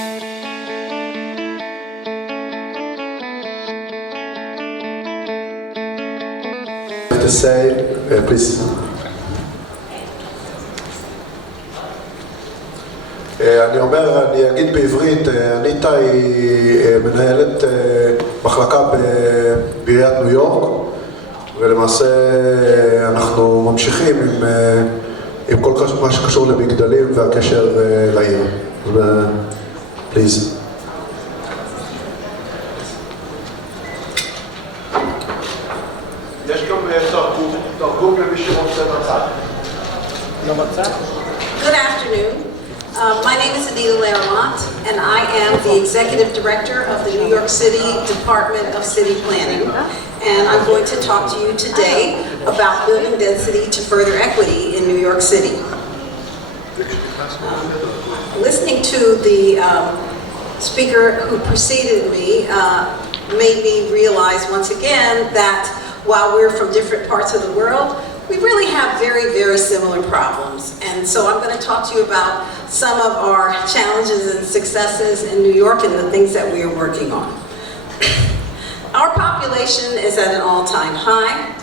To say, please. אני אגיד בעברית, אניטה היא מנהלת מחלקה בעיריית ניו יורק, ולמעשה אנחנו ממשיכים עם כל מה שקשור למגדלים והקשר לעיר. פליז. Good afternoon. My name is and I am the Executive Director of the New York City Department of City Planning. And I'm going to talk to you today about building density to further equity in New York City. Listening to the speaker who preceded me made me realize once again that while we're from different parts of the world, we really have very, very similar problems. And so I'm going to talk to you about some of our challenges and successes in New York and the things that we are working on. Our population is at an all-time high,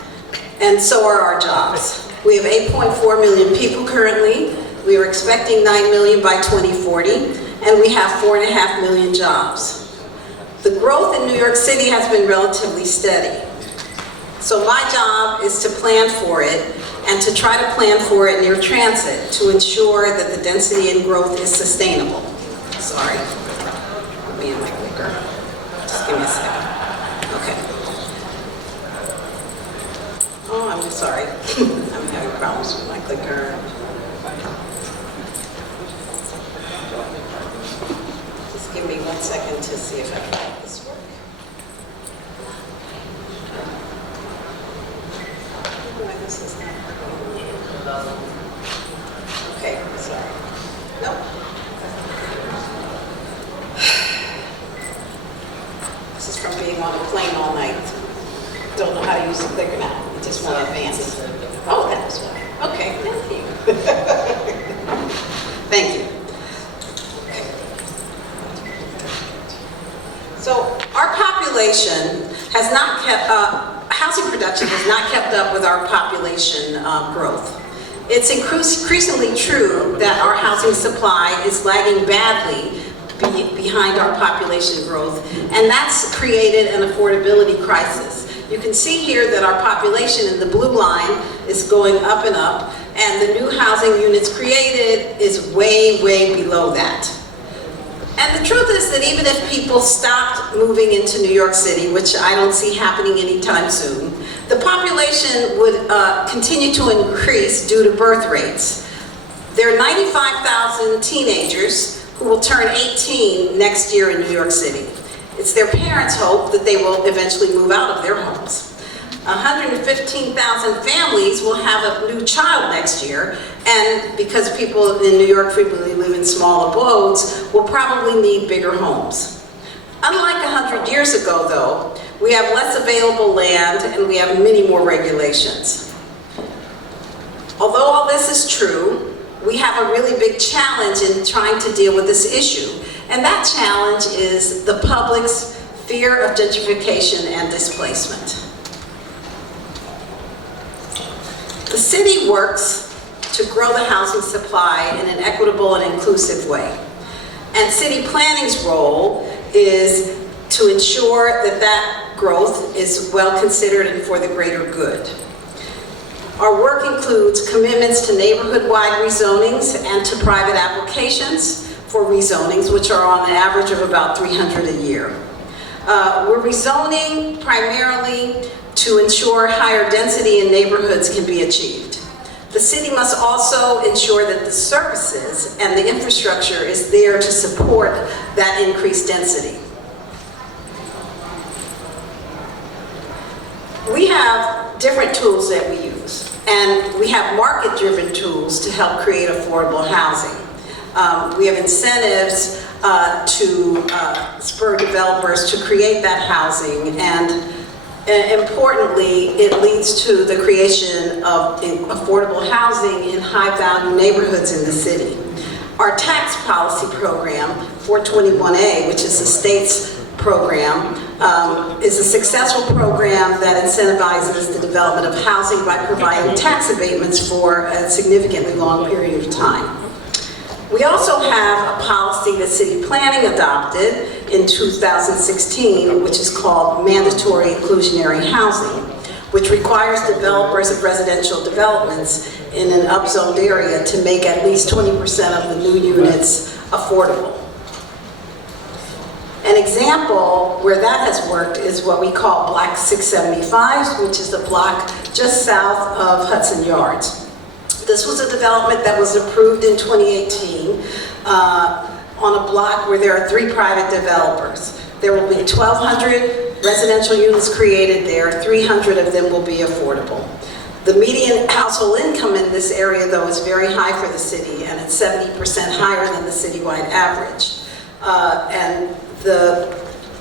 and so are our jobs. We have 8.4 million people currently. We are expecting 9 million by 2040, and we have 4.5 million jobs. The growth in New York City has been relatively steady. So my job is to plan for it and to try to plan for it near transit to ensure that the density and growth is sustainable. Sorry. Let me in my clicker. Just give me a second. Okay. Oh, I'm sorry. I'm having problems with my clicker. Just give me 1 second to see if I can make this work. This is not working. Okay, sorry. Nope. This is from being on a plane all night. Don't know how to use the clicker now. It just won't advance. Oh, that was fine. Okay, thank you. Thank you. Okay. So our population has not kept up. Housing production has not kept up with our population growth. It's increasingly true that our housing supply is lagging badly behind our population growth, and that's created an affordability crisis. You can see here that our population in the blue line is going up and up, and the new housing units created is way, way below that. And the truth is that even if people stopped moving into New York City, which I don't see happening anytime soon, the population would continue to increase due to birth rates. There are 95,000 teenagers who will turn 18 next year in New York City. It's their parents' hope that they will eventually move out of their homes. 115,000 families will have a new child next year, and because people in New York frequently live in small abodes, will probably need bigger homes. Unlike 100 years ago, though, we have less available land and we have many more regulations. Although all this is true, we have a really big challenge in trying to deal with this issue, and that challenge is the public's fear of gentrification and displacement. The city works to grow the housing supply in an equitable and inclusive way. And city planning's role is to ensure that that growth is well considered and for the greater good. Our work includes commitments to neighborhood-wide rezonings and to private applications for rezonings, which are on an average of about 300 a year. We're rezoning primarily to ensure higher density in neighborhoods can be achieved. The city must also ensure that the services and the infrastructure is there to support that increased density. We have different tools that we use, and we have market-driven tools to help create affordable housing. We have incentives to spur developers to create that housing, and importantly, it leads to the creation of affordable housing in high-value neighborhoods in the city. Our tax policy program, 421A, which is the state's program, is a successful program that incentivizes the development of housing by providing tax abatements for a significantly long period of time. We also have a policy that city planning adopted in 2016, which is called mandatory inclusionary housing, which requires developers of residential developments in an upzoned area to make at least 20% of the new units affordable. An example where that has worked is what we call Block 675, which is the block just south of Hudson Yards. This was a development that was approved in 2018 on a block where there are 3 private developers. There will be 1,200 residential units created there, 300 of them will be affordable. The median household income in this area, though, is very high for the city, and it's 70% higher than the citywide average. And the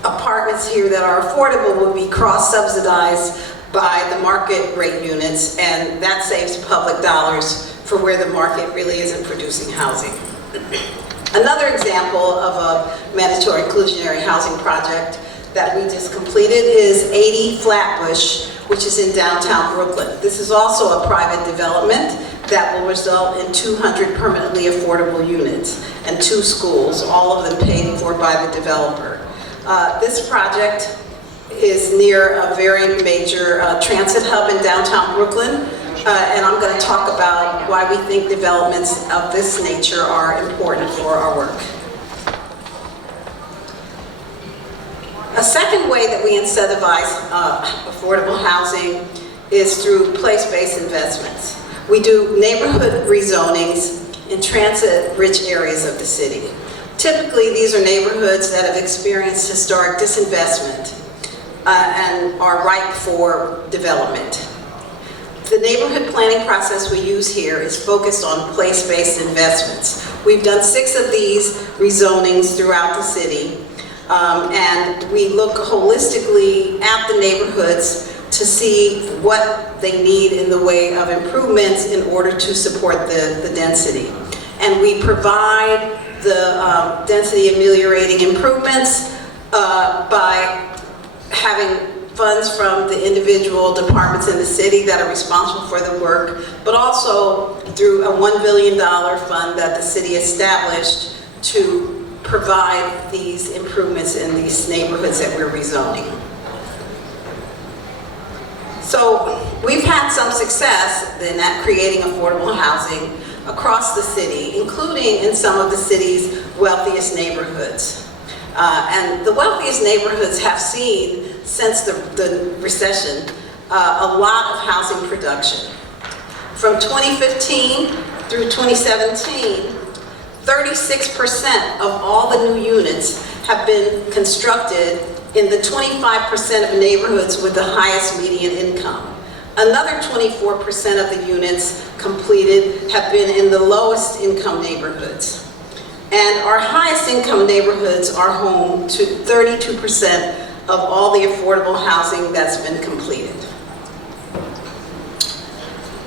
apartments here that are affordable will be cross-subsidized by the market rate units, and that saves public dollars for where the market really isn't producing housing. Another example of a mandatory inclusionary housing project that we just completed is 80 Flatbush, which is in downtown Brooklyn. This is also a private development that will result in 200 permanently affordable units and 2 schools, all of them paid for by the developer. This project is near a very major transit hub in downtown Brooklyn, and I'm going to talk about why we think developments of this nature are important for our work. A second way that we incentivize affordable housing is through place-based investments. We do neighborhood rezonings in transit-rich areas of the city. Typically, these are neighborhoods that have experienced historic disinvestment and are ripe for development. The neighborhood planning process we use here is focused on place-based investments. We've done 6 of these rezonings throughout the city, and we look holistically at the neighborhoods to see what they need in the way of improvements in order to support the density. And we provide the density ameliorating improvements by having funds from the individual departments in the city that are responsible for the work, but also through a $1 billion fund that the city established to provide these improvements in these neighborhoods that we're rezoning. So we've had some success then at creating affordable housing across the city, including in some of the city's wealthiest neighborhoods. And the wealthiest neighborhoods have seen, since the recession, a lot of housing production. From 2015 through 2017, 36% of all the new units have been constructed in the 25% of neighborhoods with the highest median income. Another 24% of the units completed have been in the lowest income neighborhoods. And our highest income neighborhoods are home to 32% of all the affordable housing that's been completed.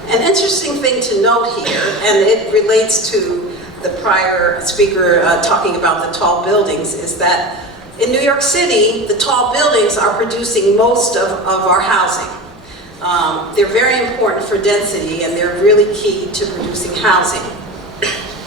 An interesting thing to note here, and it relates to the prior speaker talking about the tall buildings, is that in New York City, the tall buildings are producing most of our housing. They're very important for density, and they're really key to producing housing.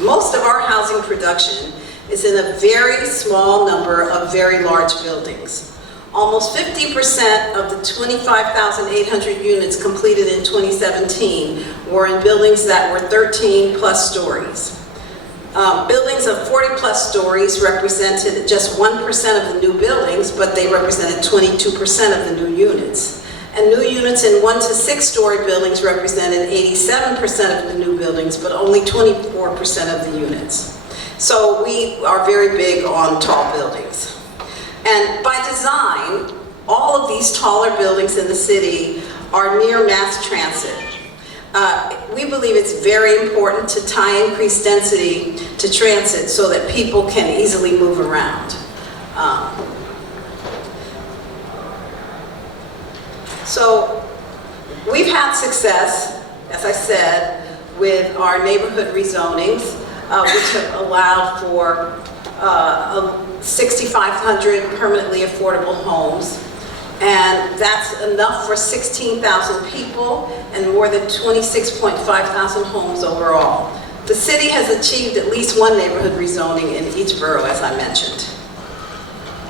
Most of our housing production is in a very small number of very large buildings. Almost 50% of the 25,800 units completed in 2017 were in buildings that were 13 plus stories. Buildings of 40 plus stories represented just 1% of the new buildings, but they represented 22% of the new units. And new units in 1 to 6 story buildings represented 87% of the new buildings, but only 24% of the units. So we are very big on tall buildings. And by design, all of these taller buildings in the city are near mass transit. We believe it's very important to tie increased density to transit so that people can easily move around. So we've had success, as I said, with our neighborhood rezonings. which have allowed for 6,500 permanently affordable homes. And that's enough for 16,000 people and more than 26,500 homes overall. The city has achieved at least one neighborhood rezoning in each borough, as I mentioned.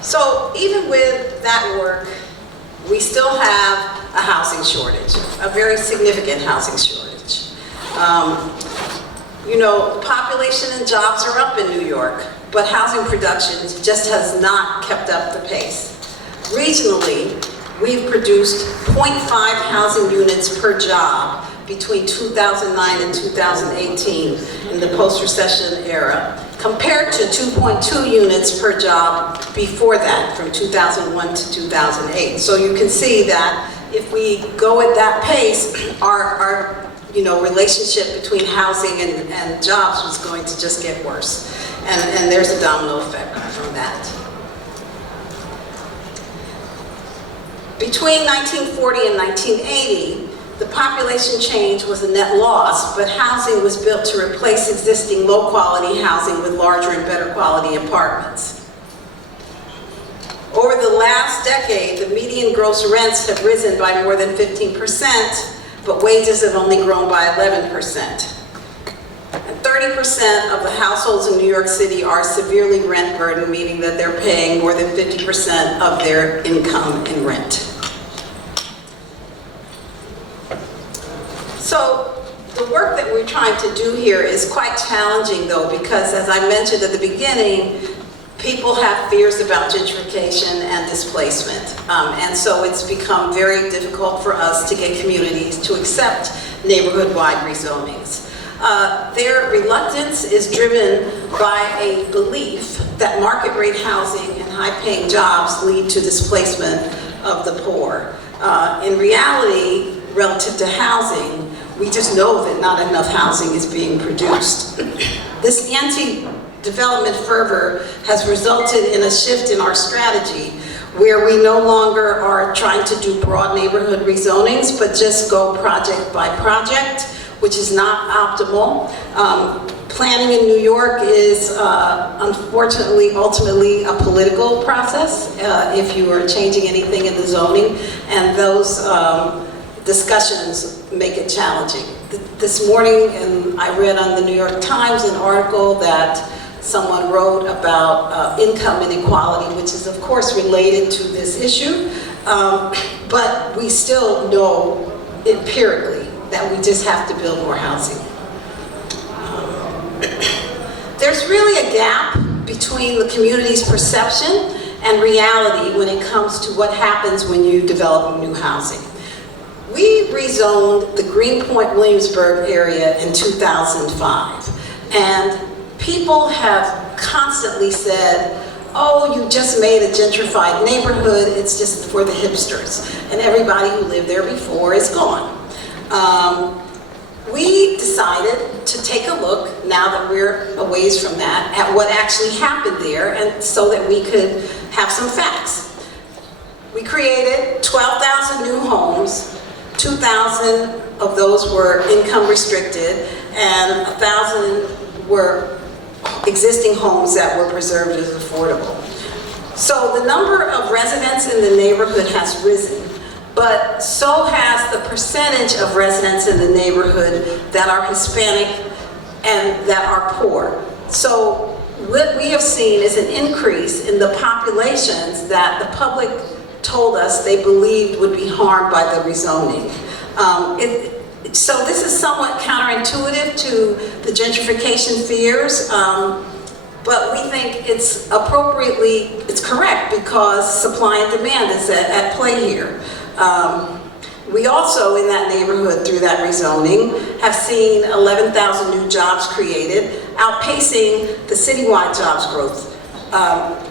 So even with that work, we still have a housing shortage, a very significant housing shortage. You know, population and jobs are up in New York, but housing production just has not kept up the pace. Regionally, we've produced 0.5 housing units per job between 2009 and 2018 in the post-recession era, compared to 2.2 units per job before that, from 2001 to 2008. So you can see that if we go at that pace, our relationship between housing and jobs was going to just get worse. And there's a domino effect from that. Between 1940 and 1980, the population change was a net loss, but housing was built to replace existing low-quality housing with larger and better quality apartments. Over the last decade, the median gross rents have risen by more than 15%, but wages have only grown by 11%. And 30% of the households in New York City are severely rent burdened, meaning that they're paying more than 50% of their income in rent. So the work that we're trying to do here is quite challenging, though, because as I mentioned at the beginning, people have fears about gentrification and displacement. And so it's become very difficult for us to get communities to accept neighborhood-wide rezonings. Their reluctance is driven by a belief that market rate housing and high-paying jobs lead to displacement of the poor. In reality, relative to housing, we just know that not enough housing is being produced. This anti-development fervor has resulted in a shift in our strategy, where we no longer are trying to do broad neighborhood rezonings, but just go project by project, which is not optimal. Planning in New York is, unfortunately, ultimately a political process if you are changing anything in the zoning, and those discussions make it challenging. This morning, I read on the New York Times an article that someone wrote about income inequality, which is of course related to this issue, but we still know empirically that we just have to build more housing. There's really a gap between the community's perception and reality when it comes to what happens when you develop new housing. We rezoned the Greenpoint Williamsburg area in 2005, and people have constantly said, oh, you just made a gentrified neighborhood, it's just for the hipsters, and everybody who lived there before is gone. We decided to take a look, now that we're a ways from that, at what actually happened there, and so that we could have some facts. We created 12,000 new homes. 2,000 of those were income restricted, and 1,000 were existing homes that were preserved as affordable. So the number of residents in the neighborhood has risen, but so has the percentage of residents in the neighborhood that are Hispanic and that are poor. So what we have seen is an increase in the populations that the public told us they believed would be harmed by the rezoning. So this is somewhat counterintuitive to the gentrification fears, but we think it's correct because supply and demand is at play here. We also, in that neighborhood, through that rezoning, have seen 11,000 new jobs created, outpacing the citywide jobs growth.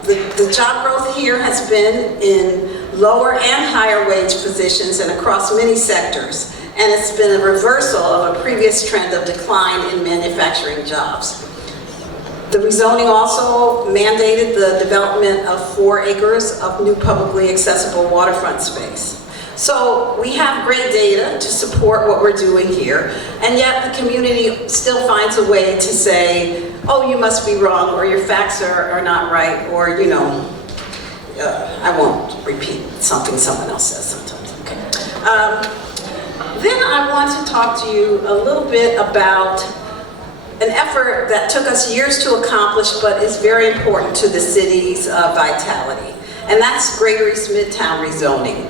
The job growth here has been in lower and higher wage positions and across many sectors, and it's been a reversal of a previous trend of decline in manufacturing jobs. The rezoning also mandated the development of 4 acres of new publicly accessible waterfront space. So we have great data to support what we're doing here, and yet the community still finds a way to say, oh, you must be wrong, or your facts are not right, or, you know, I won't repeat something someone else says sometimes, okay. Then I want to talk to you a little bit about an effort that took us years to accomplish, but is very important to the city's vitality. And that's Greater East Midtown rezoning,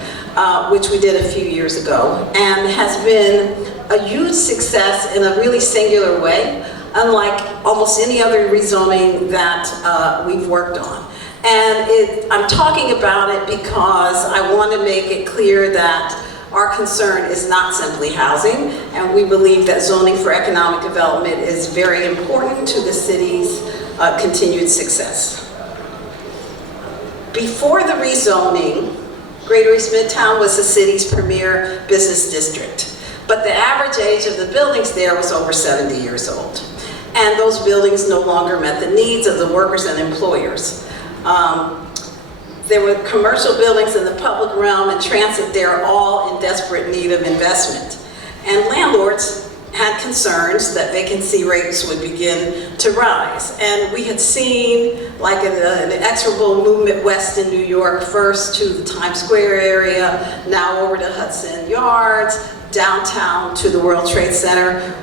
which we did a few years ago, and has been a huge success in a really singular way, unlike almost any other rezoning that we've worked on. And I'm talking about it because I want to make it clear that our concern is not simply housing, and we believe that zoning for economic development is very important to the city's continued success. Before the rezoning, Greater East Midtown was the city's premier business district, but the average age of the buildings there was over 70 years old. And those buildings no longer met the needs of the workers and employers. There were commercial buildings in the public realm and transit there, all in desperate need of investment. And landlords had concerns that vacancy rates would begin to rise. And we had seen, like an inexorable movement west in New York, first to the Times Square area, now over to Hudson Yards, downtown to the World Trade Center,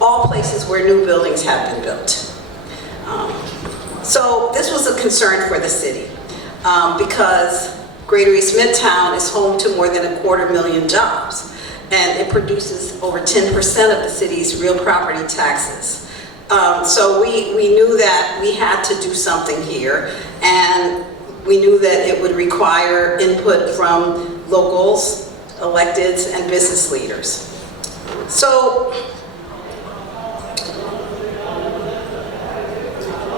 all places where new buildings have been built. So this was a concern for the city because Greater East Midtown is home to more than 250,000 jobs, and it produces over 10% of the city's real property taxes. So we knew that we had to do something here, and we knew that it would require input from locals, electeds, and business leaders. So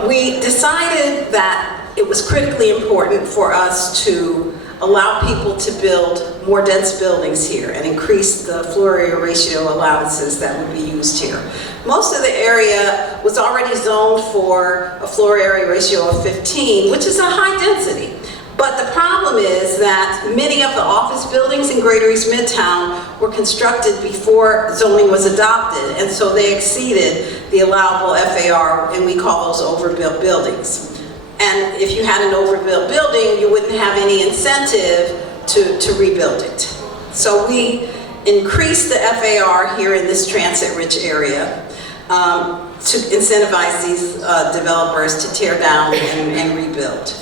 we decided that it was critically important for us to allow people to build more dense buildings here and increase the floor area ratio allowances that would be used here. Most of the area was already zoned for a floor area ratio of 15, which is a high density. But the problem is that many of the office buildings in Greater East Midtown were constructed before zoning was adopted, and so they exceeded the allowable FAR, and we call those overbuilt buildings. And if you had an overbuilt building, you wouldn't have any incentive to rebuild it. So we increased the FAR here in this transit-rich area to incentivize these developers to tear down and rebuild.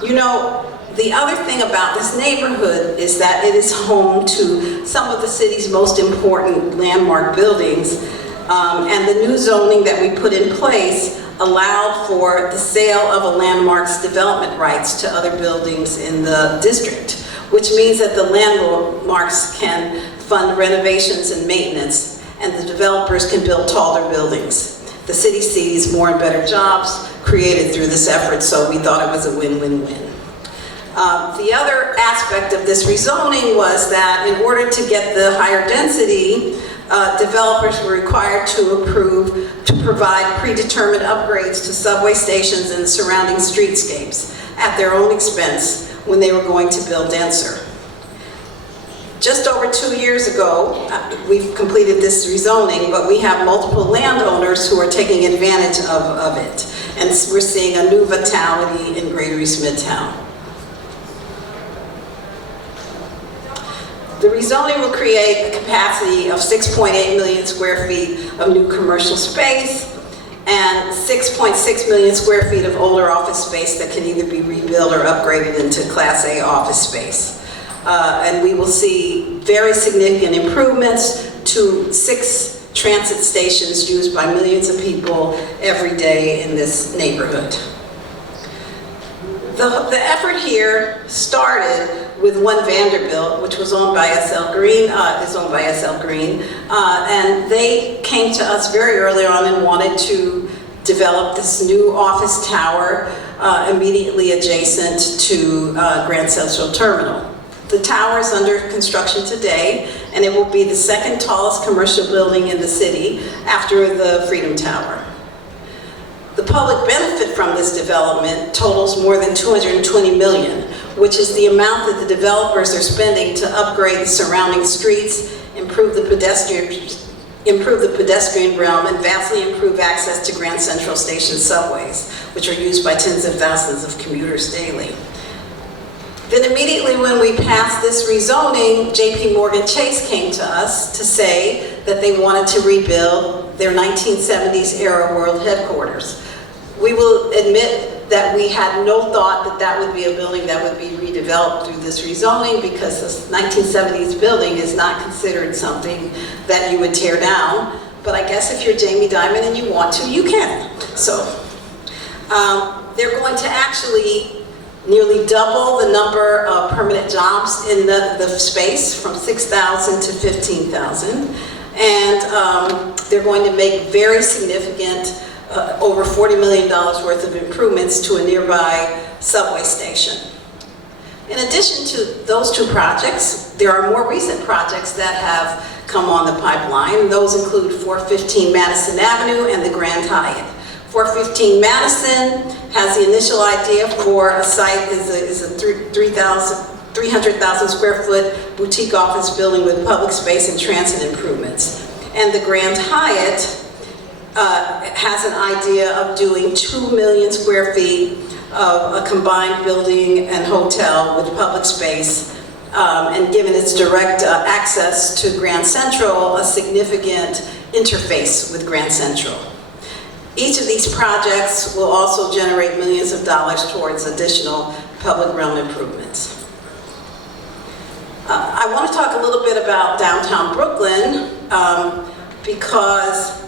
You know, the other thing about this neighborhood is that it is home to some of the city's most important landmark buildings, and the new zoning that we put in place allowed for the sale of a landmark's development rights to other buildings in the district, which means that the landmarks can fund renovations and maintenance, and the developers can build taller buildings. The city sees more and better jobs created through this effort, so we thought it was a win-win-win. The other aspect of this rezoning was that in order to get the higher density, developers were required to provide predetermined upgrades to subway stations and surrounding streetscapes at their own expense when they were going to build denser. Just over 2 years ago, we've completed this rezoning, but we have multiple landowners who are taking advantage of it. And we're seeing a new vitality in Greater East Midtown. The rezoning will create a capacity of 6.8 million square feet of new commercial space and 6.6 million square feet of older office space that can either be rebuilt or upgraded into Class A office space. And we will see very significant improvements to 6 transit stations used by millions of people every day in this neighborhood. The effort here started with One Vanderbilt, which was owned by SL Green, is owned by SL Green, and they came to us very early on and wanted to develop this new office tower immediately adjacent to Grand Central Terminal. The tower is under construction today, and it will be the second tallest commercial building in the city after the Freedom Tower. The public benefit from this development totals more than $220 million, which is the amount that the developers are spending to upgrade the surrounding streets, improve the pedestrian improve the pedestrian realm, and vastly improve access to Grand Central Station subways, which are used by tens of thousands of commuters daily. Then immediately when we passed this rezoning, JP Morgan Chase came to us to say that they wanted to rebuild their 1970s era world headquarters. We will admit that we had no thought that that would be a building that would be redeveloped through this rezoning, because this 1970s building is not considered something that you would tear down. But I guess if you're Jamie Dimon and you want to, you can. So they're going to actually nearly double the number of permanent jobs in the space, from 6,000 to 15,000. And they're going to make very significant, over $40 million worth of improvements to a nearby subway station. In addition to those two projects, there are more recent projects that have come on the pipeline. Those include 415 Madison Avenue and the Grand Hyatt. 415 Madison has the initial idea for a site, is a 300,000 square foot boutique office building with public space and transit improvements. And the Grand Hyatt has an idea of doing 2 million square feet of a combined building and hotel with public space, and given its direct access to Grand Central, a significant interface with Grand Central. Each of these projects will also generate millions of dollars towards additional public realm improvements. I want to talk a little bit about downtown Brooklyn, because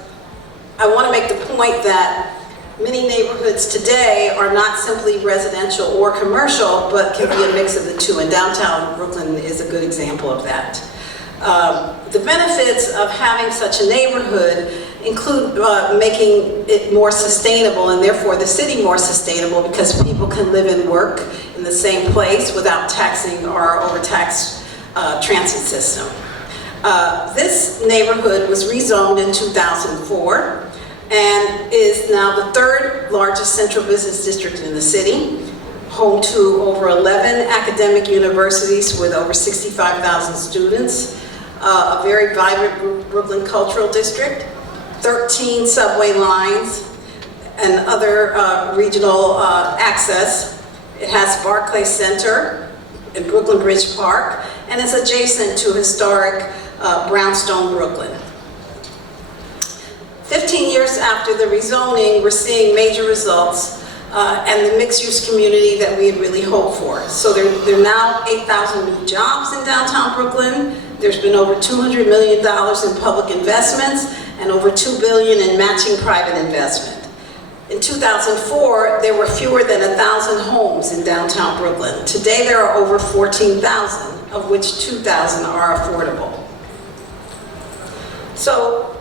I want to make the point that many neighborhoods today are not simply residential or commercial, but can be a mix of the two, and downtown Brooklyn is a good example of that. The benefits of having such a neighborhood include making it more sustainable, and therefore the city more sustainable, because people can live and work in the same place without taxing our overtaxed transit system. This neighborhood was rezoned in 2004 and is now the third largest central business district in the city, home to over 11 academic universities with over 65,000 students, a very vibrant Brooklyn cultural district, 13 subway lines, and other regional access. It has Barclay Center in Brooklyn Bridge Park, and is adjacent to historic Brownstone, Brooklyn. 15 years after the rezoning, we're seeing major results and the mixed-use community that we had really hoped for. So there are now 8,000 new jobs in downtown Brooklyn. There's been over $200 million in public investments and over $2 billion in matching private investment. In 2004, there were fewer than 1,000 homes in downtown Brooklyn. Today, there are over 14,000, of which 2,000 are affordable. So,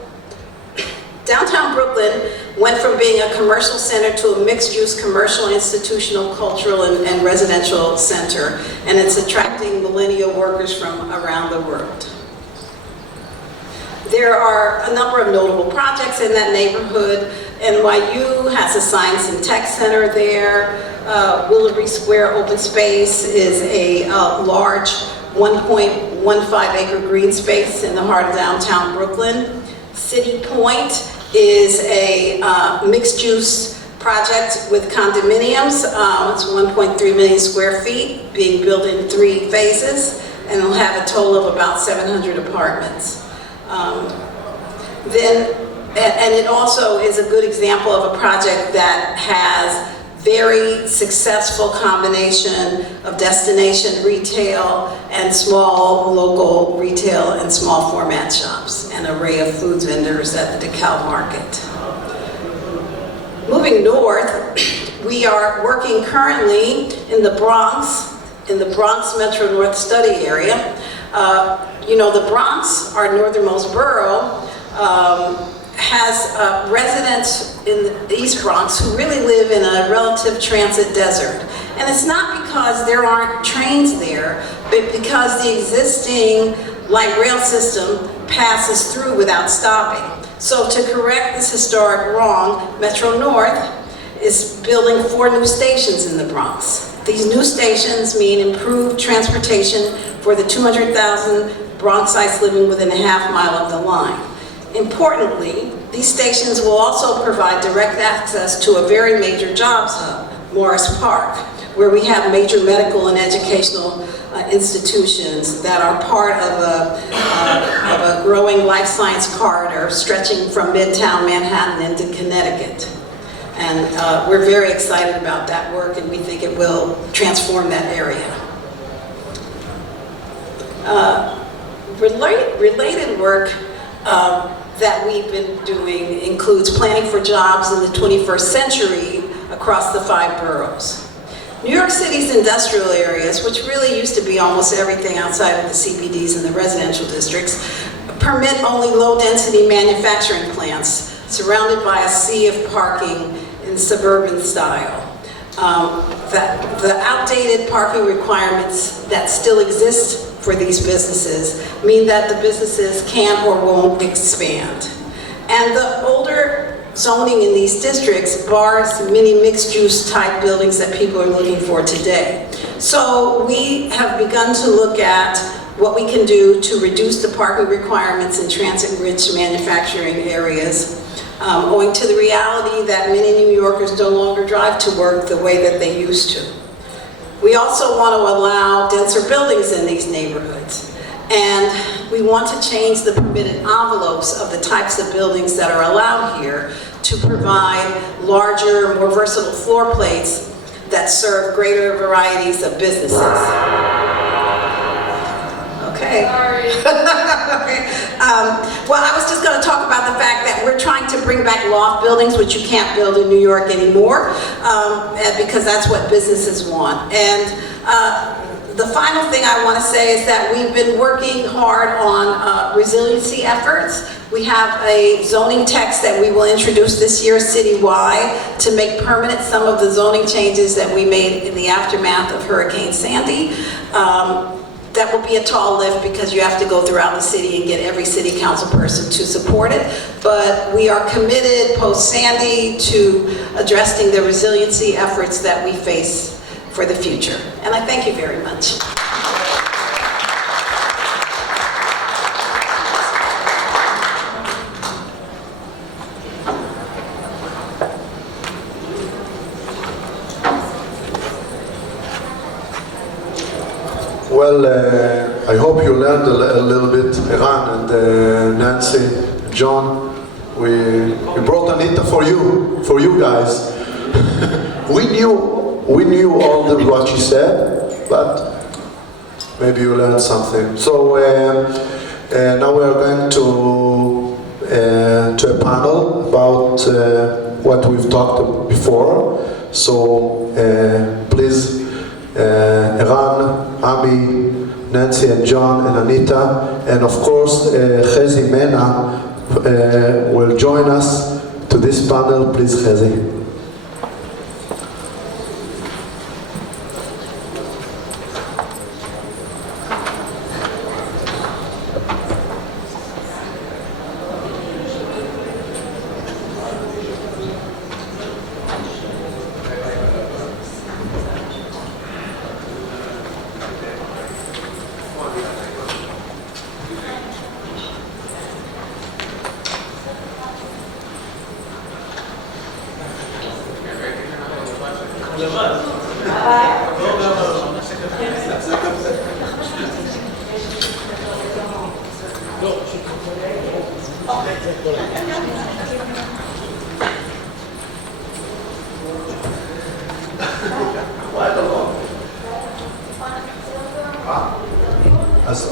downtown Brooklyn went from being a commercial center to a mixed-use commercial, institutional, cultural, and residential center, and it's attracting millennial workers from around the world. There are a number of notable projects in that neighborhood. NYU has a science and tech center there. Willoughby Square Open Space is a large 1.15 acre green space in the heart of downtown Brooklyn. City Point is a mixed-use project with condominiums. It's 1.3 million square feet, being built in 3 phases, and it'll have a total of about 700 apartments. And it also is a good example of a project that has very successful combination of destination retail and small local retail and small format shops, an array of foods vendors at the DeKalb Market. Moving north, we are working currently in the Bronx Metro North study area. You know, the Bronx, our northernmost borough, has residents in the East Bronx who really live in a relative transit desert. And it's not because there aren't trains there, but because the existing light rail system passes through without stopping. So to correct this historic wrong, Metro North is building 4 new stations in the Bronx. These new stations mean improved transportation for the 200,000 Bronxites living within a half mile of the line. Importantly, these stations will also provide direct access to a very major jobs hub, Morris Park, where we have major medical and educational institutions that are part of a growing life science corridor stretching from Midtown Manhattan into Connecticut. And we're very excited about that work, and we think it will transform that area. Related work that we've been doing includes planning for jobs in the 21st century across the 5 boroughs. New York City's industrial areas, which really used to be almost everything outside of the CBDs and the residential districts, permit only low-density manufacturing plants surrounded by a sea of parking in suburban style. The outdated parking requirements that still exist for these businesses mean that the businesses can't or won't expand. And the older zoning in these districts bars many mixed-use type buildings that people are looking for today. So we have begun to look at what we can do to reduce the parking requirements in transit-rich manufacturing areas, owing to the reality that many New Yorkers no longer drive to work the way that they used to. We also want to allow denser buildings in these neighborhoods. And we want to change the permitted envelopes of the types of buildings that are allowed here to provide larger, more versatile floor plates that serve greater varieties of businesses. Okay. Sorry. Okay. Well, I was just going to talk about the fact that we're trying to bring back loft buildings, which you can't build in New York anymore, because that's what businesses want. And the final thing I want to say is that we've been working hard on resiliency efforts. We have a zoning text that we will introduce this year citywide to make permanent some of the zoning changes that we made in the aftermath of Hurricane Sandy. That will be a tall lift because you have to go throughout the city and get every city council person to support it. But we are committed post-Sandy to addressing the resiliency efforts that we face for the future. And I thank you very much. Well, I hope you learned a little bit, Eran and Nancy, John. We brought Anita for you guys. we knew all what she said, but maybe you learned something. So now we are going to a panel about what we've talked before. So please, Eran, Ami, Nancy and John and Anita, and of course Chezi Mena will join us to this panel. Please, Chezi.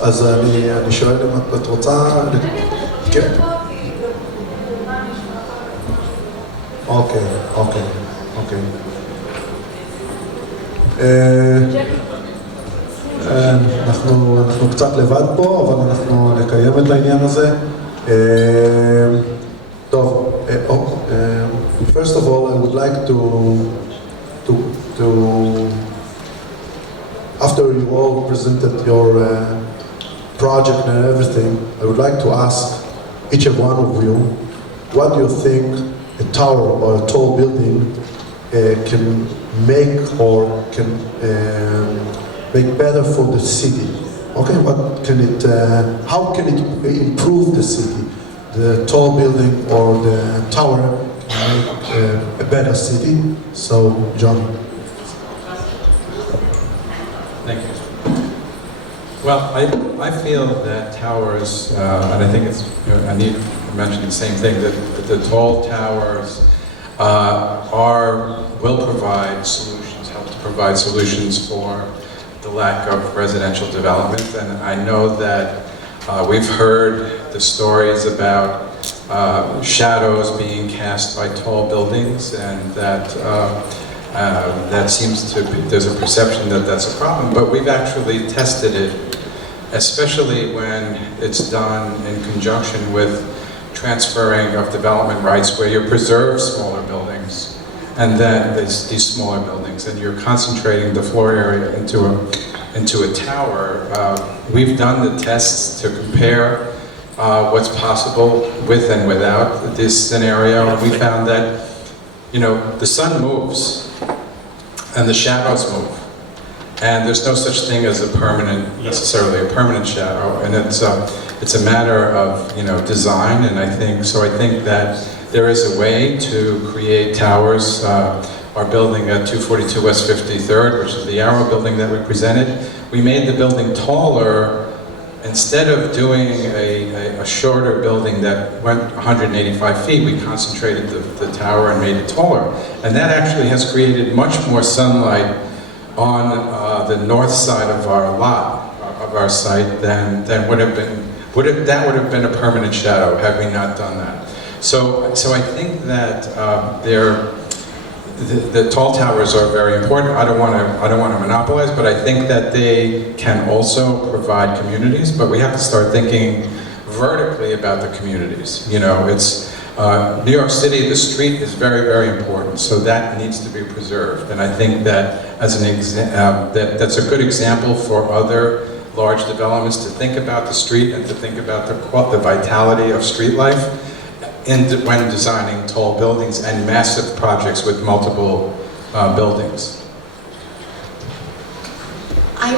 אז אני שואל אם את רוצה... כן? אוקיי. אנחנו קצת לבד פה, אבל אנחנו נקיים את העניין הזה. טוב, first of all, I would like to after you all presented your project and everything, I would like to ask each and one of you, what do you think a tower or a tall building can make or can make better for the city? Okay, what can it? How can it improve the city, the tall building or the tower make a better city. So, John. Thank you. Well, I feel that towers, and I think it's, I need to mention the same thing, that the tall towers will provide solutions, help to provide solutions for the lack of residential development. And I know that we've heard the stories about shadows being cast by tall buildings, and that that seems to be, there's a perception that that's a problem, but we've actually tested it, especially when it's done in conjunction with transferring of development rights, where you preserve smaller buildings and then there's these smaller buildings, and you're concentrating the floor area into a tower. We've done the tests to compare what's possible with and without this scenario, and we found that, you know, the sun moves and the shadows move, and there's no such thing as a permanent, necessarily a permanent shadow, and it's a matter of, you know, design. And I think that there is a way to create towers. Our building at 242 West 53rd, which is the Arrow building that we presented, we made the building taller. Instead of doing a shorter building that went 185 feet, we concentrated the tower and made it taller. And that actually has created much more sunlight on the north side of our lot, of our site, than would have been a permanent shadow had we not done that. So I think that the tall towers are very important. I don't want to monopolize, but I think that they can also provide communities. But we have to start thinking vertically about the communities. You know, it's New York City. The street is very, very important, so that needs to be preserved. And I think that as an that's a good example for other large developments to think about the street and to think about the vitality of street life when designing tall buildings and massive projects with multiple buildings. I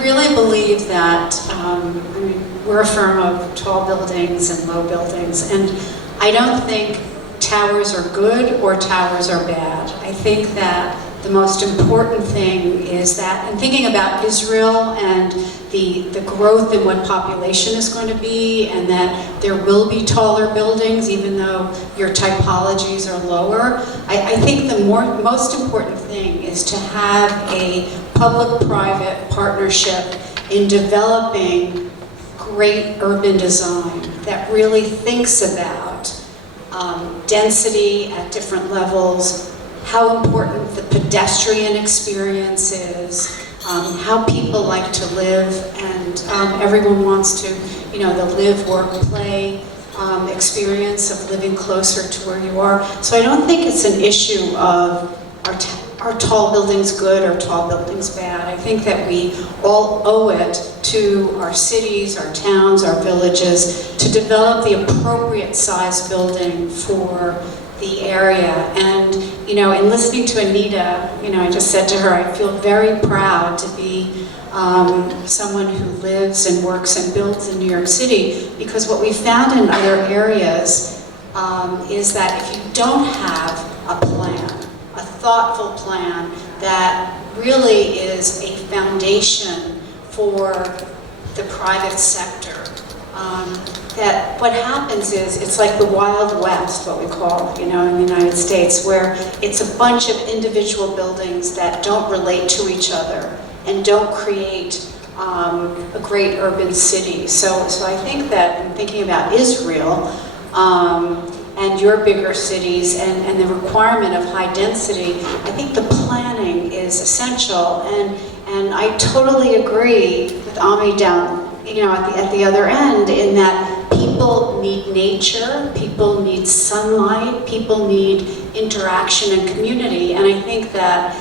really believe that, I mean, we're a firm of tall buildings and low buildings, and I don't think towers are good or towers are bad. I think that the most important thing is that, and thinking about Israel and the growth in what population is going to be, and that there will be taller buildings even though your typologies are lower, I think the most important thing is to have a public-private partnership in developing great urban design that really thinks about density at different levels, how important the pedestrian experience is, how people like to live, and everyone wants to, you know, the live, work, play experience of living closer to where you are. So I don't think it's an issue of are tall buildings good or tall buildings bad. I think that we all owe it to our cities, our towns, our villages to develop the appropriate size building for the area. And, you know, in listening to Anita, you know, I just said to her, I feel very proud to be someone who lives and works and builds in New York City, because what we found in other areas is that if you don't have a plan, a thoughtful plan that really is a foundation for the private sector, that what happens is it's like the Wild West, what we call, you know, in the United States, where it's a bunch of individual buildings that don't relate to each other and don't create a great urban city. So I think that in thinking about Israel and your bigger cities and the requirement of high density, I think the planning is essential. And I totally agree with Ami down, you know, at the other end, in that people need nature, people need sunlight, people need interaction and community. And I think that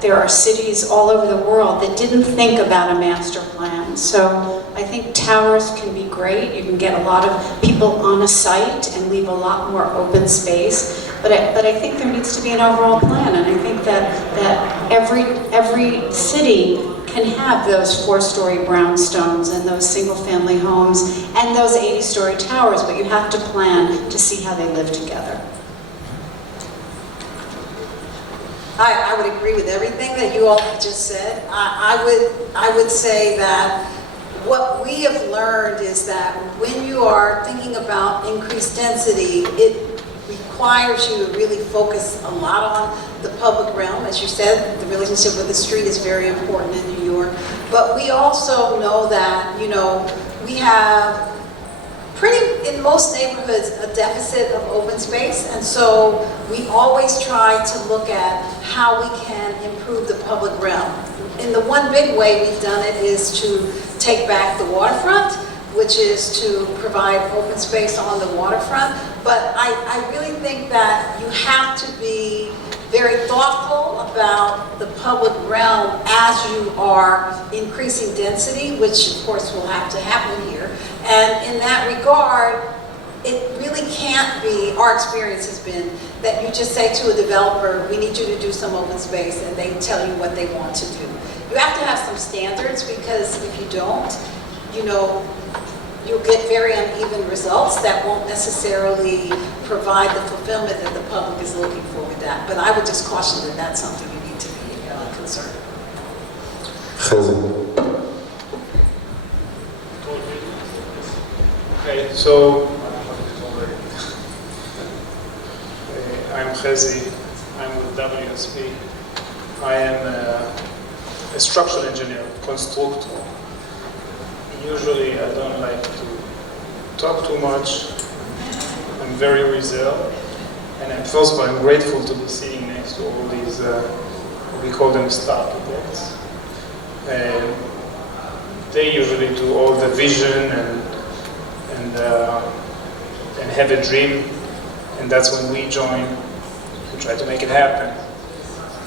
there are cities all over the world that didn't think about a master plan. So I think towers can be great. You can get a lot of people on a site and leave a lot more open space. But I think there needs to be an overall plan. And I think that every city can have those 4-story brownstones and those single-family homes and those 80-story towers, but you have to plan to see how they live together. I would agree with everything that you all have just said. I would say that what we have learned is that when you are thinking about increased density, it requires you to really focus a lot on the public realm. As you said, the relationship with the street is very important in New York. But we also know that, you know, we have in most neighborhoods, a deficit of open space, and so we always try to look at how we can improve the public realm. And the one big way we've done it is to take back the waterfront, which is to provide open space on the waterfront. But I really think that you have to be very thoughtful about the public realm as you are increasing density, which of course will have to happen here. And in that regard, it really can't be, our experience has been that you just say to a developer, we need you to do some open space, and they tell you what they want to do. You have to have some standards, because if you don't, you know, you'll get very uneven results that won't necessarily provide the fulfillment that the public is looking for with that. But I would just caution that that's something you need to be concerned with. Okay, so I'm Chezi, I'm with WSP. I am a structural engineer, constructor. Usually I don't like to talk too much. I'm very reserved. And first of all, I'm grateful to be sitting next to all these, we call them star architects. And they usually do all the vision and have a dream, and that's when we join and try to make it happen.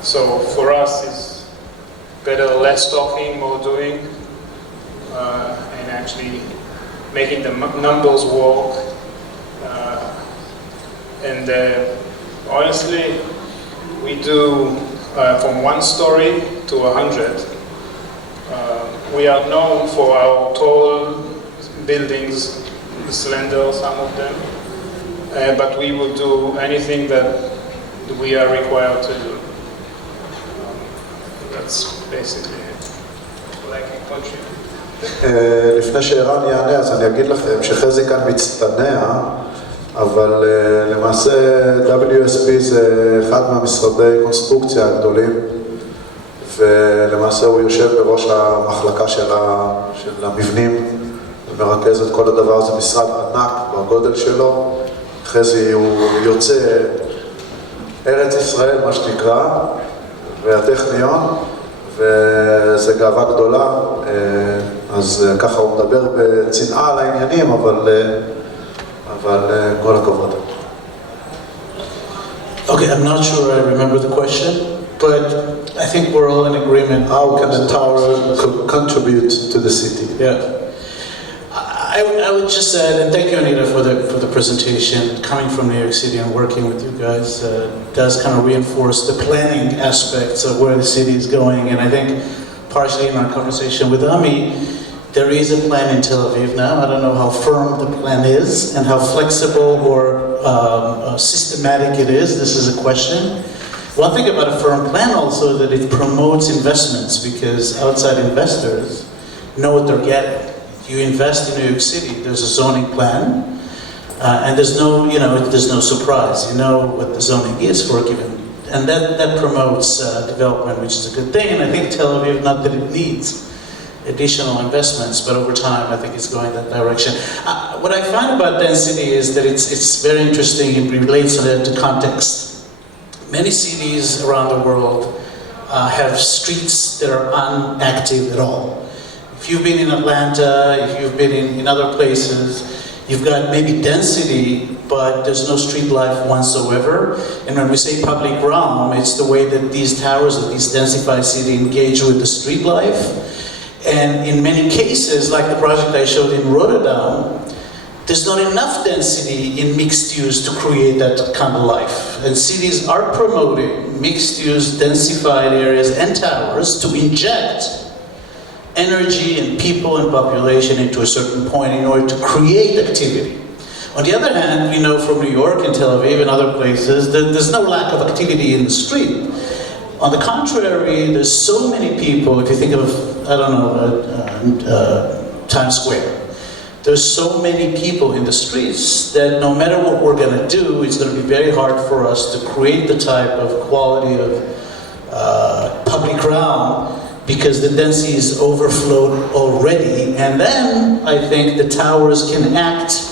So for us, it's better less talking, more doing, and actually making the numbers work. And honestly, we do from 1 story to 100. We are known for our tall buildings, slender, some of them, but we will do anything that we are required to do. That's basically it. What I can contribute. לפני שערן יענה, אז אני אגיד לכם שחזי כאן מצטנע, אבל למעשה WSP זה אחד מהמשרדי קונסטרוקציה הגדולים, ולמעשה הוא יושב בראש המחלקה של המבנים, ומרכז את כל הדבר הזה, משרד ענק בגודל שלו. חזי הוא יוצא ארץ ישראל, מה שנקרא, והטכניון, וזה גאווה גדולה, אז ככה הוא מדבר בצנעה על העניינים, אבל כל הכבוד. Okay, I'm not sure I remember the question, but I think we're all in agreement. How can the tower contribute to the city? Yeah. I would just add, and thank you, Anita, for the presentation. Coming from New York City and working with you guys does kind of reinforce the planning aspects of where the city is going. And I think partially in our conversation with Ami, there is a plan in Tel Aviv now. I don't know how firm the plan is and how flexible or systematic it is. This is a question. One thing about a firm plan also is that it promotes investments, because outside investors know what they're getting. You invest in New York City, there's a zoning plan, and there's no, there's no surprise. You know what the zoning is for a given, and that promotes development, which is a good thing. And I think Tel Aviv, not that it needs additional investments, but over time I think it's going that direction. What I find about density is that it's very interesting. It relates to context. Many cities around the world have streets that are inactive at all. If you've been in Atlanta, if you've been in other places, you've got maybe density, but there's no street life whatsoever. And when we say public realm, it's the way that these towers of these densified cities engage with the street life. And in many cases, like the project I showed in Rotterdam, there's not enough density in mixed use to create that kind of life. And cities are promoting mixed use, densified areas and towers to inject energy and people and population into a certain point in order to create activity. On the other hand, we know from New York and Tel Aviv and other places that there's no lack of activity in the street. On the contrary, there's so many people, if you think of, I don't know, Times Square, there's so many people in the streets that no matter what we're going to do, it's going to be very hard for us to create the type of quality of public realm because the density is overflowed already. And then I think the towers can act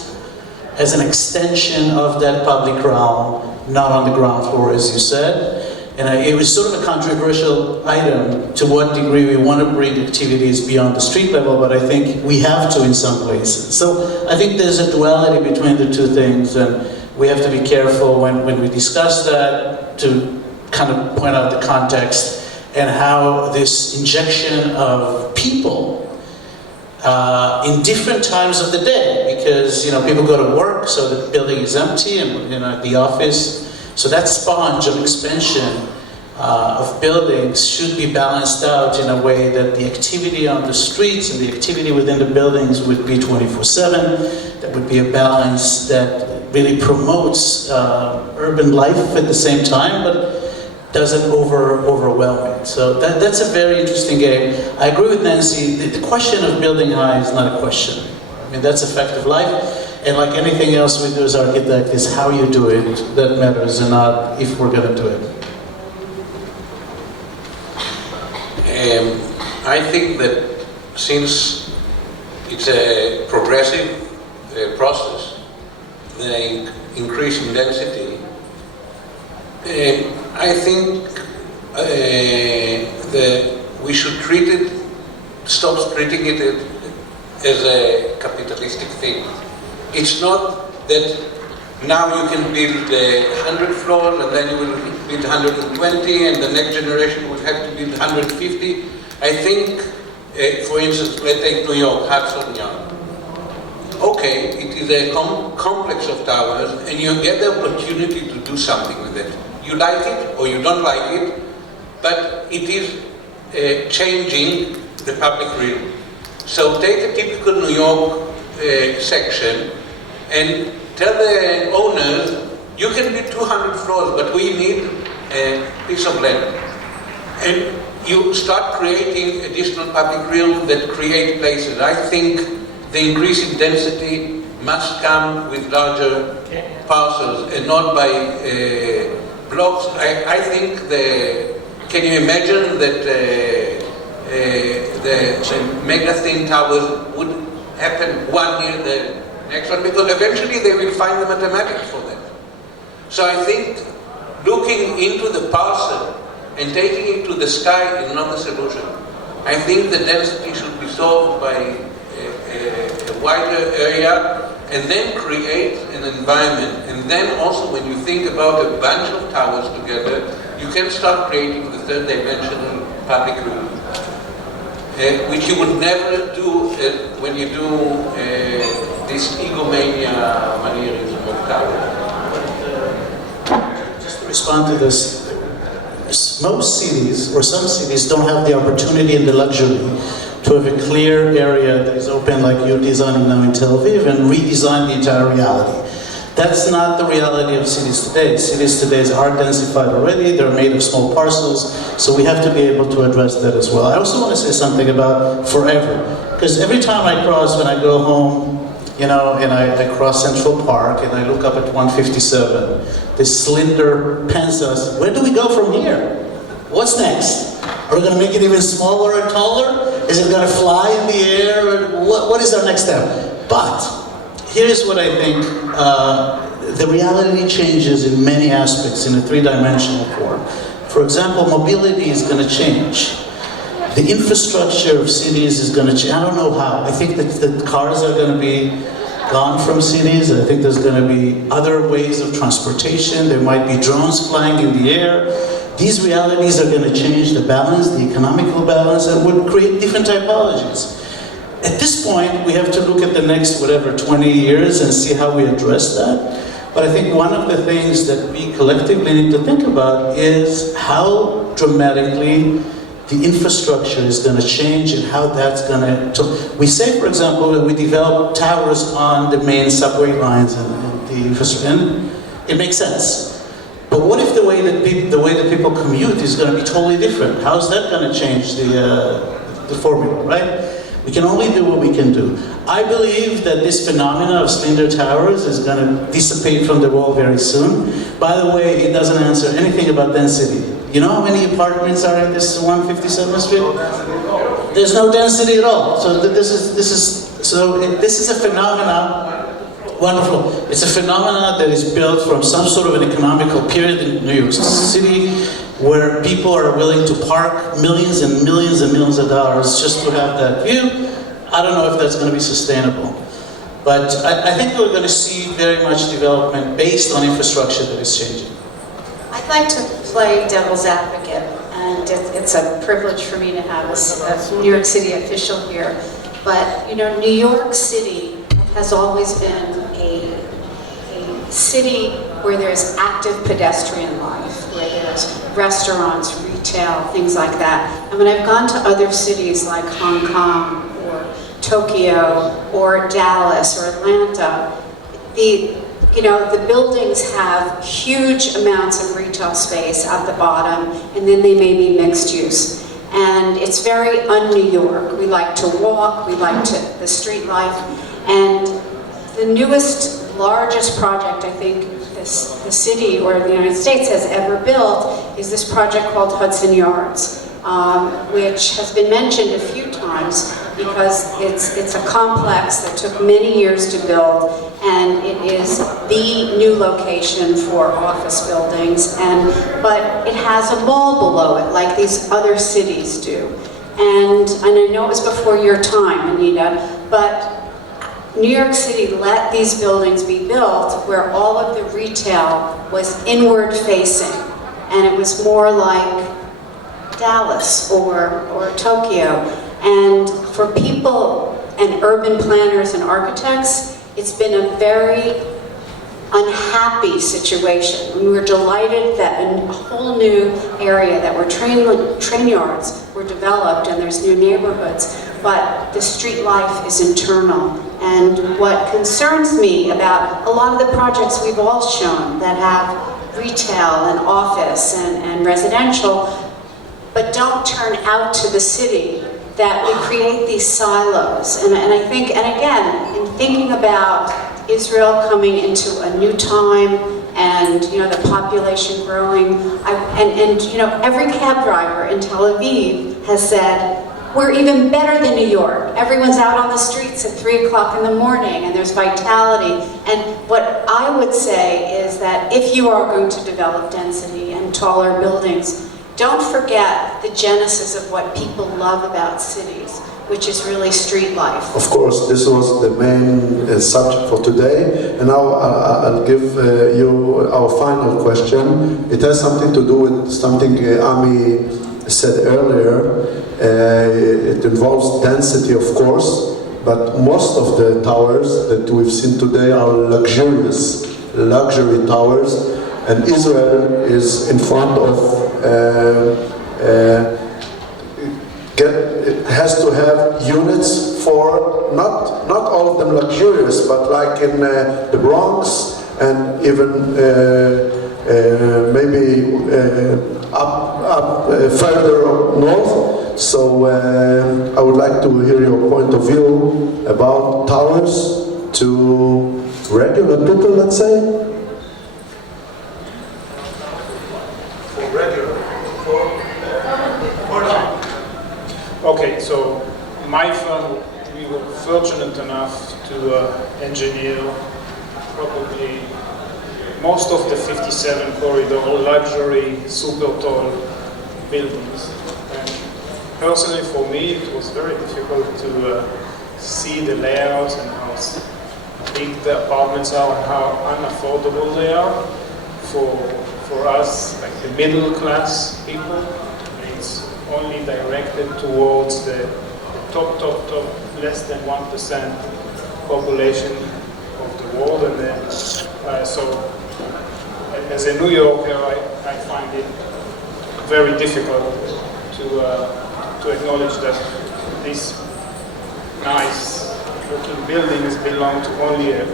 as an extension of that public realm, not on the ground floor, as you said. And it was sort of a controversial item to what degree we want to bring activities beyond the street level, but I think we have to in some places. So I think there's a duality between the two things, and we have to be careful when we discuss that to kind of point out the context and how this injection of people in different times of the day, because people go to work, so the building is empty, and the office. So that sponge of expansion of buildings should be balanced out in a way that the activity on the streets and the activity within the buildings would be 24/7. That would be a balance that really promotes urban life at the same time, but doesn't overwhelm it. So that's a very interesting game. I agree with Nancy. The question of building high is not a question. I mean, that's a fact of life. And like anything else we do as architects, is how you do it that matters, and not if we're going to do it. I think that since it's a progressive process, the increase in density, I think that we should stop treating it as a capitalistic thing. It's not that now you can build 100 floors and then you will build 120 and the next generation will have to build 150. I think, for instance, let's take New York, Hudson Yards. Okay, it is a complex of towers and you get the opportunity to do something with it. You like it or you don't like it, but it is changing the public realm. So take a typical New York section and tell the owners, you can build 200 floors, but we need a piece of land. And you start creating additional public realm that create places. I think the increase in density must come with larger parcels and not by blocks. I think can you imagine that the mega thin towers would happen one year, the next one, because eventually they will find the mathematics for that. So I think looking into the parcel and taking it to the sky is not the solution. I think the density should be solved by a wider area and then create an environment. And then also when you think about a bunch of towers together, you can start creating the third dimensional public room, which you would never do when you do this egomania manierism of towers. Just to respond to this, most cities, or some cities, don't have the opportunity and the luxury to have a clear area that is open like you're designing now in Tel Aviv and redesign the entire reality. That's not the reality of cities today. Cities today are densified already, they're made of small parcels, so we have to be able to address that as well. I also want to say something about forever, because every time I cross, when I go home, and I cross Central Park and I look up at 157, this slender Penzas, where do we go from here? What's next? Are we going to make it even smaller and taller? Is it going to fly in the air? What is our next step? But here's what I think, the reality changes in many aspects in a three-dimensional form. For example, mobility is going to change. The infrastructure of cities is going to change. I don't know how. I think that the cars are going to be gone from cities. I think there's going to be other ways of transportation. There might be drones flying in the air. These realities are going to change the balance, the economical balance, and would create different typologies. At this point, we have to look at the next, 20 years and see how we address that. But I think one of the things that we collectively need to think about is how dramatically the infrastructure is going to change and how that's going to... We say, for example, that we develop towers on the main subway lines and the infrastructure, and it makes sense. But what if the way that people commute is going to be totally different? How's that going to change the formula, right? We can only do what we can do. I believe that this phenomena of slender towers is going to dissipate from the world very soon. By the way, it doesn't answer anything about density. You know how many apartments are in this 157th Street? There's no density at all. So this is a phenomena. Wonderful. It's a phenomenon that is built from some sort of an economical period in New York City where people are willing to park millions and millions and millions of dollars just to have that view. I don't know if that's going to be sustainable. But I think we're going to see very much development based on infrastructure that is changing. I'd like to play devil's advocate, and it's a privilege for me to have a New York City official here. But, you know, New York City has always been a city where there's active pedestrian life, where there's restaurants, retail, things like that. And when I've gone to other cities like Hong Kong or Tokyo or Dallas or Atlanta, the buildings have huge amounts of retail space at the bottom, and then they may be mixed use. And it's very un-New York. We like to walk, the street life. And the newest, largest project I think the city or the United States has ever built is this project called Hudson Yards, which has been mentioned a few times because it's a complex that took many years to build, and it is the new location for office buildings, but it has a mall below it like these other cities do. And I know it was before your time, Anita, but New York City let these buildings be built where all of the retail was inward facing, and it was more like Dallas or Tokyo. And for people and urban planners and architects, it's been a very unhappy situation. We were delighted that a whole new area that were train yards were developed and there's new neighborhoods, but the street life is internal. And what concerns me about a lot of the projects we've all shown that have retail and office and residential, but don't turn out to the city, that we create these silos. And I think, and again, in thinking about Israel coming into a new time and, you know, the population growing, every cab driver in Tel Aviv has said, we're even better than New York. Everyone's out on the streets at 3 o'clock in the morning and there's vitality. And what I would say is that if you are going to develop density and taller buildings, don't forget the genesis of what people love about cities, which is really street life. Of course, this was the main subject for today, and now I'll give you our final question. It has something to do with something Ami said earlier. It involves density, of course, but most of the towers that we've seen today are luxury towers, and Israel is in front of it has to have units for not all of them luxurious, but like in the Bronx and even maybe up further north. So I would like to hear your point of view about towers to regular people, let's say. Okay, so my firm, we were fortunate enough to engineer probably most of the 57 corridor luxury super tall buildings. And personally for me it was very difficult to see the layouts and how big the apartments are and how unaffordable they are for us, like the middle class people. It's only directed towards the top, less than 1% population of the world. And then, so as a New Yorker, I find it very difficult to to acknowledge that these nice looking buildings belong to only a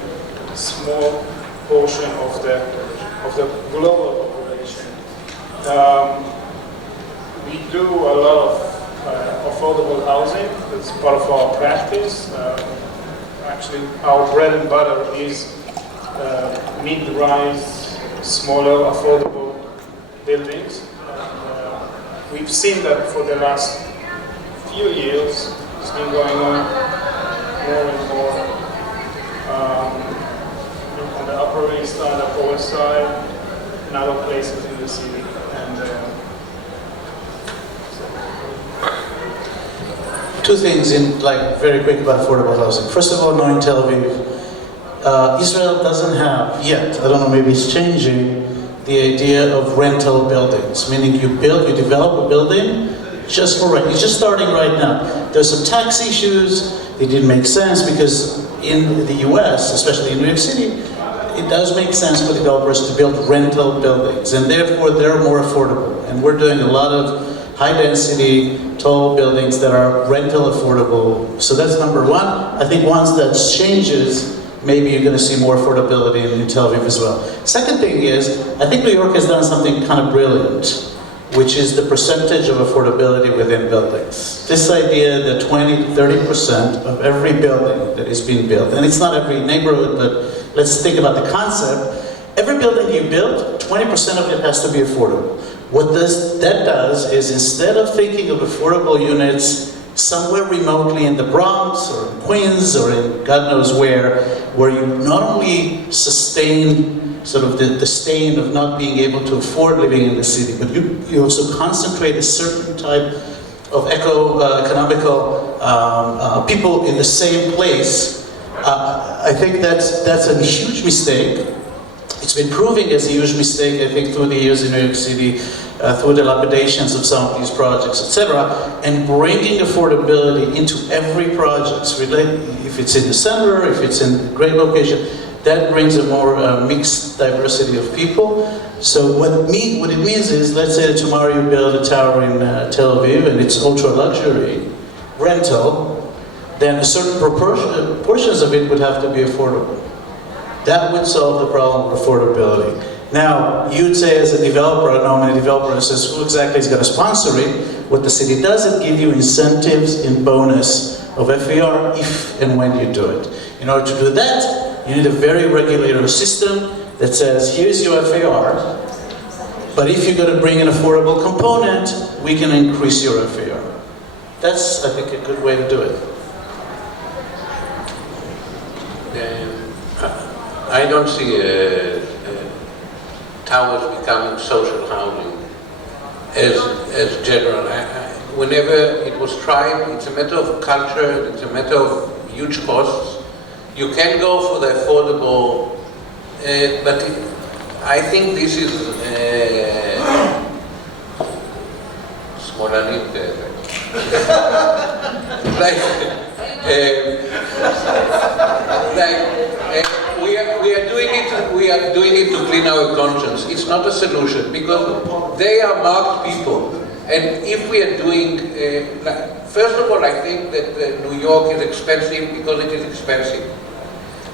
small portion of the global population. We do a lot of affordable housing. That's part of our practice. Actually, our bread and butter is mid-rise, smaller, affordable buildings. We've seen that for the last few years. It's been going on more and more on the Upper East Side, Upper West Side, and other places in the city. Two things very quick about affordable housing. First of all, knowing Tel Aviv, Israel doesn't have yet, I don't know, maybe it's changing, the idea of rental buildings, meaning you develop a building just for rent. It's just starting right now. There's some tax issues. It didn't make sense because in the US, especially in New York City, it does make sense for developers to build rental buildings, and therefore they're more affordable. And we're doing a lot of high-density, tall buildings that are rental affordable. So that's number one. I think once that changes, maybe you're going to see more affordability in Tel Aviv as well. Second thing is, I think New York has done something kind of brilliant, which is the percentage of affordability within buildings. This idea that 20 to 30% of every building that is being built, and it's not every neighborhood, but let's think about the concept. Every building you build, 20% of it has to be affordable. What that does is, instead of thinking of affordable units somewhere remotely in the Bronx or in Queens or in God knows where you not only sustain sort of the stain of not being able to afford living in the city, but you also concentrate a certain type of economical people in the same place. I think that's a huge mistake. It's been proving as a huge mistake, I think, through the years in New York City, through the lapidations of some of these projects, etc., and bringing affordability into every project, if it's in the center, if it's in a great location, that brings a more mixed diversity of people. So what it means is, let's say that tomorrow you build a tower in Tel Aviv and it's ultra luxury rental, then a certain portions of it would have to be affordable. That would solve the problem of affordability. Now, you'd say as a developer, I don't know how many developers says who exactly is going to sponsor it. What the city does, it gives you incentives in bonus of FAR if and when you do it. In order to do that, you need a very regulated system that says, here's your FAR, but if you're going to bring an affordable component, we can increase your FAR. That's, I think, a good way to do it. I don't see towers becoming social housing as general. Whenever it was tried, it's a matter of culture, it's a matter of huge costs. You can go for the affordable, but I think this is Smolanit. We are doing it to clean our conscience. It's not a solution because they are marked people. And if we are doing, first of all, I think that New York is expensive because it is expensive.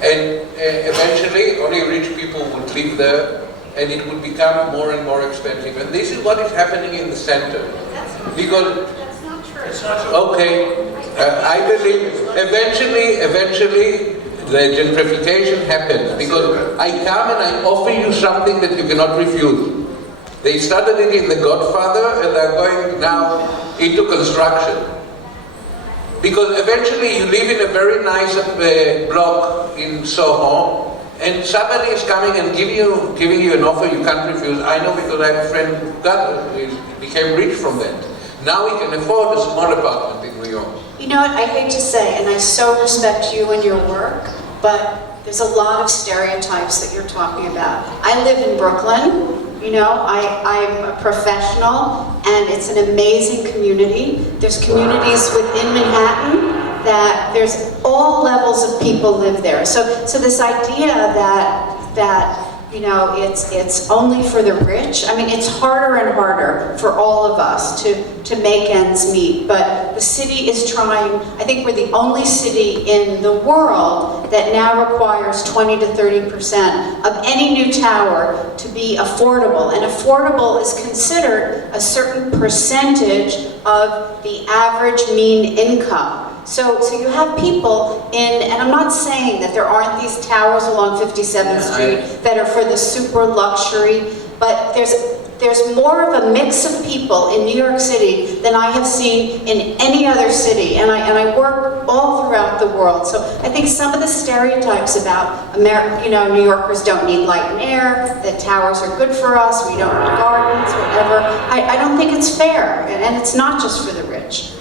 And eventually, only rich people would live there, and it would become more and more expensive. And this is what is happening in the center. Because That's not true. it's not true. Okay, I believe eventually the gentrification happens because I come and I offer you something that you cannot refuse. They started it in The Godfather and they're going now into construction. Because eventually you live in a very nice block in Soho and somebody is coming and giving you an offer you can't refuse. I know because I have a friend who became rich from that. Now he can afford a small apartment in New York. You know what, I hate to say, and I so respect you and your work, but there's a lot of stereotypes that you're talking about. I live in Brooklyn, you know, I'm a professional, and it's an amazing community. There's communities within Manhattan that there's all levels of people live there. So this idea that you know, it's only for the rich. I mean, it's harder and harder for all of us to make ends meet, but the city is trying. I think we're the only city in the world that now requires 20 to 30% of any new tower to be affordable, and affordable is considered a certain percentage of the average mean income. So you have people in, and I'm not saying that there aren't these towers along 57th Street that are for the super luxury, but there's more of a mix of people in New York City than I have seen in any other city, and I work all throughout the world. So I think some of the stereotypes about America, you know, New Yorkers don't need light and air, that towers are good for us, we don't need gardens, whatever. I don't think it's fair, and it's not just for the rich.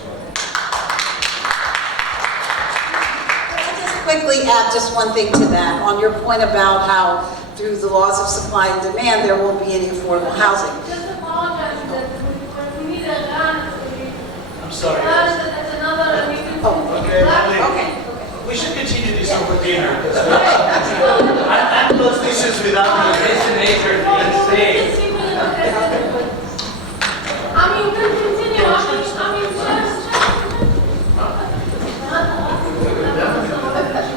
Quickly add just one thing to that, on your point about how through the laws of supply and demand there won't be any affordable housing. Just apologize that we need a gun. I'm sorry. That's another meeting. Okay. We should continue this over dinner. I'm close this is without. It's the nature of the state.